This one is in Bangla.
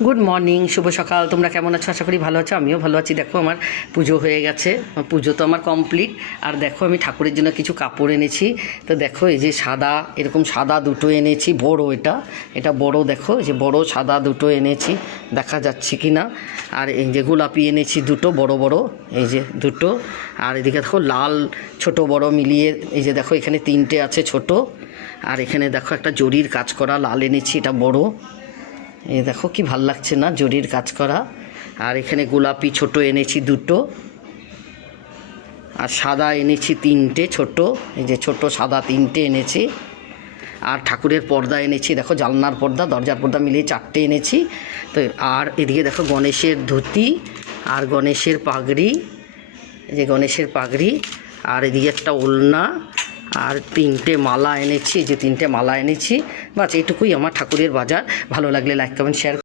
গুড মর্নিং, শুভ সকাল। তোমরা কেমন আছো? আশা করি ভালো আছো। আমিও ভালো আছি। দেখো আমার পুজো হয়ে গেছে, পুজো তো আমার কমপ্লিট। আর দেখো আমি ঠাকুরের জন্য কিছু কাপড় এনেছি। তো দেখো এই যে সাদা, এরকম সাদা দুটো এনেছি, বড়, এটা বড়। দেখো এই যে বড় সাদা দুটো এনেছি, দেখা যাচ্ছে কি না। আর এই যে গোলাপি এনেছি দুটো বড় বড়, এই যে দুটো। আর এদিকে দেখো লাল ছোট বড় মিলিয়ে, এই যে দেখো এখানে তিনটে আছে ছোট। আর এখানে দেখো একটা জরির কাজ করা লাল এনেছি, এটা বড়। এই দেখো কি ভাল লাগছে না, জরির কাজ করা। আর এখানে গোলাপি ছোট এনেছি দুটো, আর সাদা এনেছি তিনটে ছোট, এই যে ছোট সাদা তিনটে এনেছি। আর ঠাকুরের পর্দা এনেছি, দেখো জানলার পর্দা দরজার পর্দা মিলিয়ে চারটে এনেছি। তো আর এদিকে দেখো গণেশের ধুতি আর গণেশের পাগড়ি, এই যে গণেশের পাগড়ি। আর এদিকে একটা ওলনা আর তিনটে মালা এনেছি, যে তিনটে মালা এনেছি। বাস এইটুকুই আমার ঠাকুরের বাজার। ভালো লাগলে লাইক কমেন্ট শেয়ার।